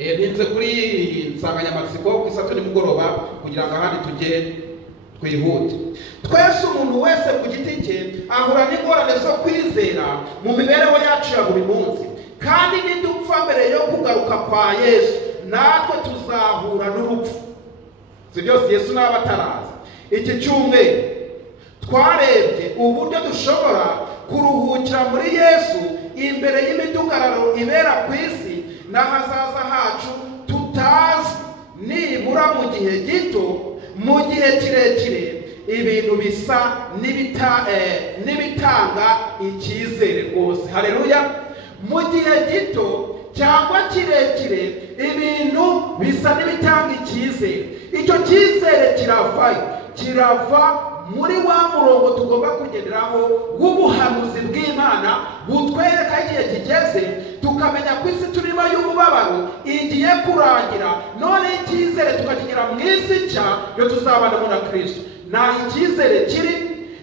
Ninze kuri insanganyamatsiko ku isato nimugoroba kugira ngo ahandi tujye twihute. Twese umuntu wese ku giti cye ahura n'ingorane zo kwizera mu mibereho yacu ya buri munsi, kandi nidupfa mbere yo kugaruka kwa Yesu natwe tuzahura n'urupfu. Si byose Yesu n'aba ataraza. Iki cyumweru twarebye uburyo dushobora kuruhukira muri Yesu imbere y'imidugararo ibera ku isi n'ahazaza hacu tutazi, nibura mu gihe gito, mu gihe kirekire ibintu bisa n'ibitanga icyizere rwose. Haleluya! Mu gihe gito cyangwa kirekire ibintu bisa n'ibitanga icyizere. Icyo cyizere kirava muri wa murongo tugomba kugenderaho w'ubuhanuzi bw'Imana butwereka igihe kigeze, tukamenya ko isi turimo y'umubabaro igiye kurangira, none icyizere tukakigira mu isi nshya yo tuzabanamo na Kristo. Naho icyizere kiri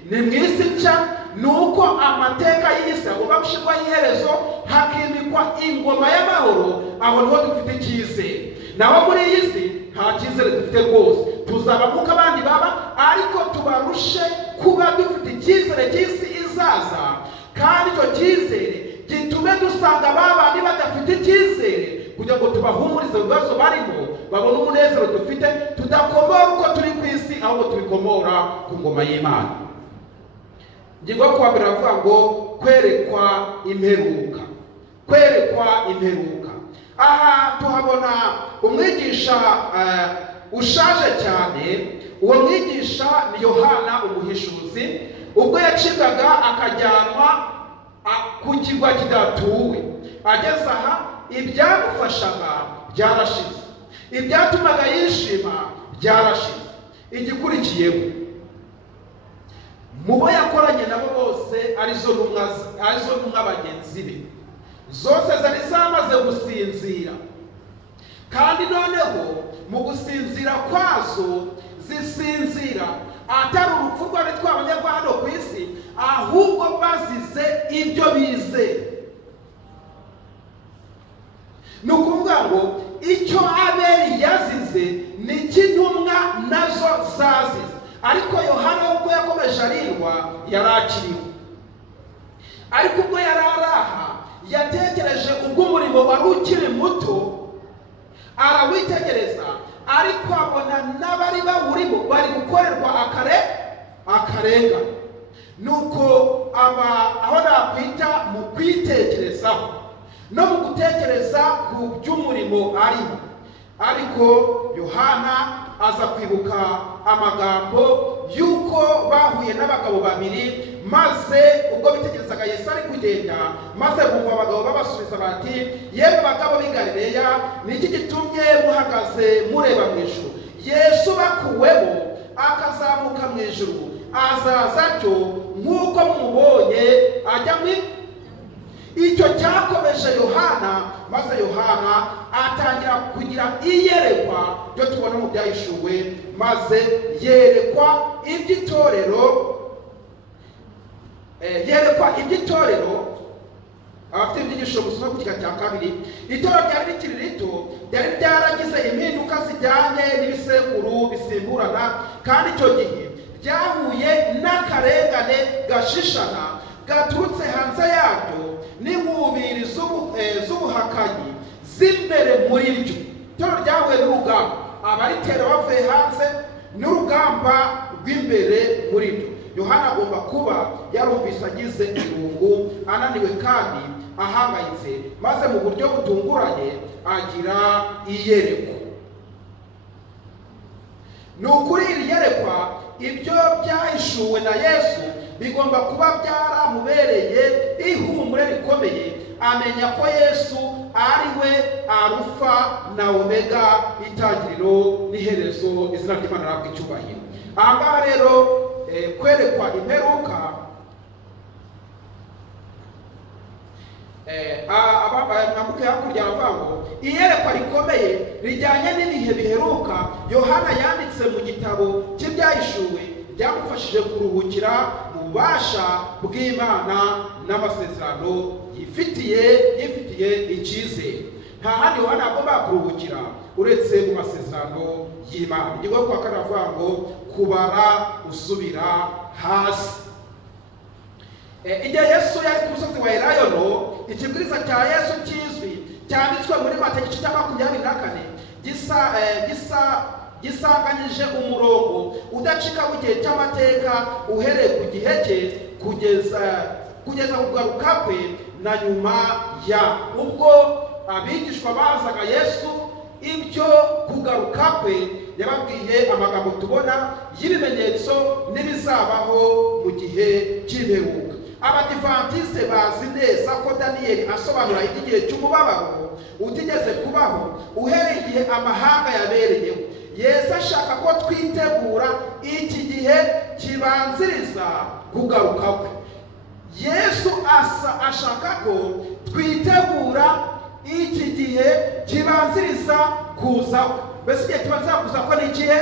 ni mu isi nshya, nuko amateka y'isi agomba gushyirwaho iherezo, hakimikwa ingoma y'amahoro. Aho niho dufite icyizere. Naho muri iyi si nta cyizere dufite rwose. Tuzaba nk'uko abandi baba, ariko tubarushe kuba dufite icyizere cy'isi izaza, kandi icyo cyizere gitume dusanga babandi badafite icyizere, kugira ngo tubahumurize ibibazo barimo, babone umunezero dufite, tudakomora uko turi ku isi, ahubwo tubikomora ku ngoma y'Imana. Ingingo yo kuwa mbere avuga ngo kwerekwa imperuka. Kwerekwa imperuka. Aha tuhabona umwigisha ushaje cyane. Uwo mwigisha ni Yohana umuhishuzi. Ubwo yacibwaga akajyanwa ku kirwa kidatuwe, ageze aha ibyamufashaga byarashize, ibyatumaga yishima byarashize. Igikurikiyeho, mu bo yakoranye nabo bose arizo ntumwa bagenzi be, zose zari zamaze gusinzira, kandi noneho mu gusinzira kwazo zisinzira atari urupfu rwari twabonye rwa hano ku isi, ahubwo bazize ibyo bize. Ni ukuvuga ngo icyo Abeli yazize ni cy'intumwa nazo zazize, ariko Yohana ubwo yakomeje arirwa yari akiriho. Ariko ubwo yari araha yatekereje ubw'umurimo wari ukiri muto, arawitegereza, ariko abona n'abari bawurimo bari gukorerwa akarenga. Nuko aho nakwita mu kwitekerezaho no mu gutekereza ku by'umurimo arimo. Ariko Yohana aza kwibuka amagambo y'uko bahuye n'abagabo babiri, maze ubwo bitegerezaga Yesu ari kugenda, maze bumva abagabo babasubiza bati, yemwe bagabo b'i Galileya, ni iki gitumye muhagaze mureba mu ijuru? Yesu bakuweho akazamuka mu ijuru, azaza atyo nk'uko mumubonye ajya mu icyo cyakomeje Yohana, maze Yohana atangira kugira iyerekwa ryo tubona mu byahishuwe, maze yerekwa iby'itorero. Abafite ibyigisho musoma ku gika cya kabiri, itorero ryari rikiri rito, ryari ryaragize impinduka zijyanye n'ibisekuru bisimburana, kandi icyo gihe ryahuye n'akarengane gashishana gaturutse hanze yaryo n'inkubiri z'ubuhakanyi z'imbere muri ryo. Itorero ryahuye n'urugamba, abaritera bavuye hanze n'urugamba rw'imbere muri ryo. Yohana agomba kuba yarumvise agize irungu, ananiwe kandi ahangayitse, maze mu buryo butunguranye agira iyerekwa. Ni ukuri iri yerekwa, ibyo byahishuwe na Yesu bigomba kuba byaramubereye ihumure rikomeye, amenya ko Yesu ari we Alufa na Omega, itangiriro n'iherezo, izina ry'Imana rihabwe icyubahiro. Aha ngaha rero kwerekwa imperuka, mwambuke hakurya aravuga ngo iyerekwa rikomeye rijyanye n'ibihe biheruka Yohana yanditse mu gitabo cy'ibyahishuwe, byamufashije kuruhukira mu bubasha bw'Imana n'amasezerano yifitiye icyizere. nta handi Yohana agomba kuruhukira uretse mu masezerano y'Imana. Ingingo yo kuwa kane avuga ngo kubara usubira hasi. Igihe Yesu yari ku musozi wa Elayono, ikibwiriza cya Yesu kizwi cyanditswe muri Mateyo igice cya 24 gisanganyije umurongo udacika w'igihe cy'amateka uhereye ku gihe cye kugeza kugaruka kwe na nyuma ya. Ubwo abigishwa bazaga Yesu ibyo kugaruka kwe, yababwiye amagambo tubona y'ibimenyetso n'ibizabaho mu gihe cy'imperuka. Abadivantiste bazi neza ko Daniyeli asobanura igihe cy'umubabaro utigeze kubaho uhereye igihe amahanga yabereyeho. Yesu ashaka ko twitegura iki gihe kibanziriza kugaruka kwe. Yesu ashaka ko twitegura iki gihe kibanziriza kuza kwe. Mbese igihe kibanziriza kuza kwe ni ikihe?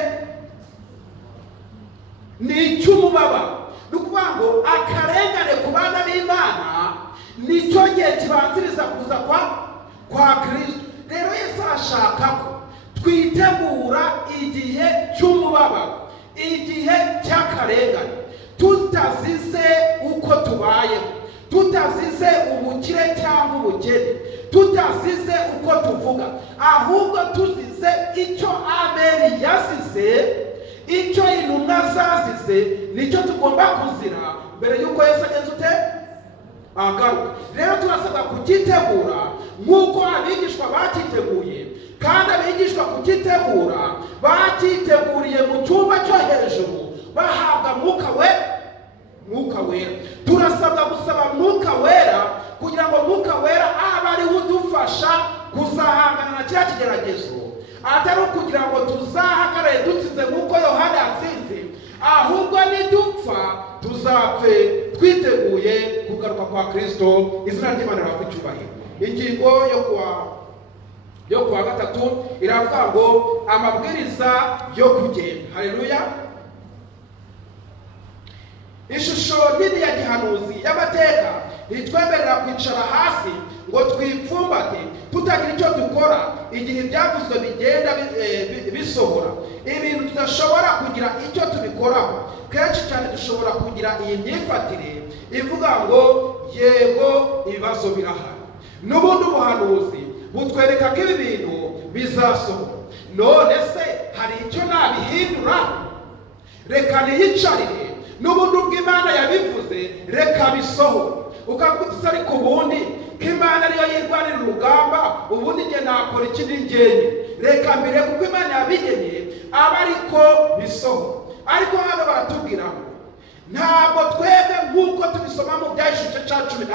Ni icy'umubabaro. Ni ukuvuga ngo akarengane ku bana b'Imana nicyo gihe kibanziriza kuza kwa Kristo. Rero Yesu arashaka ko twitegura igihe cy'umubabaro, igihe cy'akarengane, tutazize uko tubayeho, tutazize ubukire cyangwa ubukene, tutazize uko tuvuga, ahubwo tuzize icyo Abeli yazize, icyo intumwa zazize, nicyo tugomba kuzira mbere yuko Yesu ageze ute agaruka. Rero turasabwa kukitegura nk'uko abigishwa bakiteguye, kandi abigishwa kukitegura bakiteguriye mu cyumba cyo hejuru bahabwa mwuka wera. Turasabwa gusaba mwuka wera kugira ngo mwuka wera abe ari udufasha kuzahangana na kiriya kigeragezo, atari ukugira ngo tuzahakare dutsinze nk'uko Yohana yatsinze, ahubwo nidupfa tuzapfe twiteguye kugaruka kwa Kristo. Izina ry'Imana rihabwe icyubahiro. Ingingo yo kuwa gatatu iravuga ngo amabwiriza yo kugenda. Haleluya. Ishusho nini ya gihanuzi y'amateka ntitwemerera kwicara hasi ngo twipfumbate tutagira icyo dukora igihe ibyavuzwe bigenda bisohora, ibintu tudashobora kugira icyo tubikoraho. Kenshi cyane dushobora kugira iyi myifatire ivuga ngo yego ibibazo birahari, n'ubundi ubuhanuzi butwereka ko ibi bintu bizasohora, none se hari icyo nabihinduraho? Reka niyicarire, n'ubundi ubw'Imana yabivuze reka bisohore. Ukavuga uti ariko ubundi ko Imana ariyo yirwanira urugamba, ubundi njye nakora iki n'ingenge? Reka mbere kuko Imana yabigenye aba ariko bisohora. Ariko hano baratubwira ngo ntabwo twebwe nk'uko tubisoma mu Byahishuwe cya 14